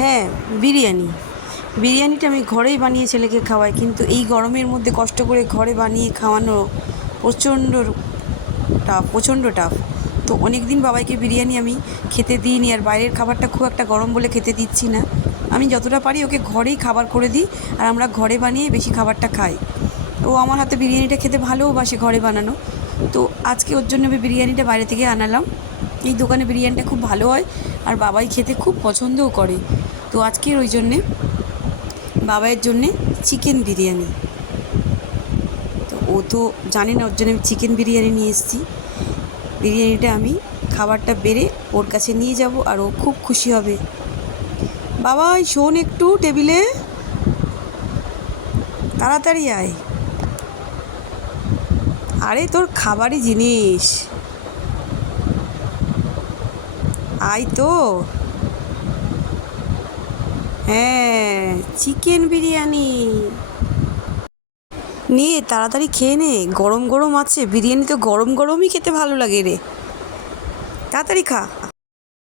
হ্যাঁ বিরিয়ানি। বিরিয়ানিটা আমি ঘরেই বানিয়ে ছেলেকে খাওয়াই, কিন্তু এই গরমের মধ্যে কষ্ট করে ঘরে বানিয়ে খাওয়ানো প্রচণ্ড টাফ প্রচণ্ড টাফ। তো অনেক দিন বাবাইকে বিরিয়ানি আমি খেতে দিইনি, আর বাইরের খাবারটা খুব একটা গরম বলে খেতে দিচ্ছি না। আমি যতটা পারি ওকে ঘরেই খাবার করে দিই, আর আমরা ঘরে বানিয়ে বেশি খাবারটা খাই। ও আমার হাতে বিরিয়ানিটা খেতে ভালোবাসে ঘরে বানানো। তো আজকে ওর জন্য আমি বিরিয়ানিটা বাইরে থেকে আনালাম। এই দোকানে বিরিয়ানিটা খুব ভালো হয়, আর বাবাই খেতে খুব পছন্দও করে। তো আজকের ওই জন্যে বাবাইয়ের জন্যে চিকেন বিরিয়ানি। তো ও তো জানে না, ওর জন্য আমি চিকেন বিরিয়ানি নিয়ে এসেছি। বিরিয়ানিটা আমি খাবারটা বেড়ে ওর কাছে নিয়ে যাব আর ও খুব খুশি হবে। বাবা ওই শোন একটু টেবিলে। তাড়াতাড়ি আয়। আরে, তোর খাবারই জিনিস। আয় তো। হ্যাঁ চিকেন বিরিয়ানি। নিয়ে তাড়াতাড়ি খেয়ে নে। গরম গরম আছে, বিরিয়ানি তো গরম গরমই খেতে ভালো লাগে রে। তাড়াতাড়ি খা।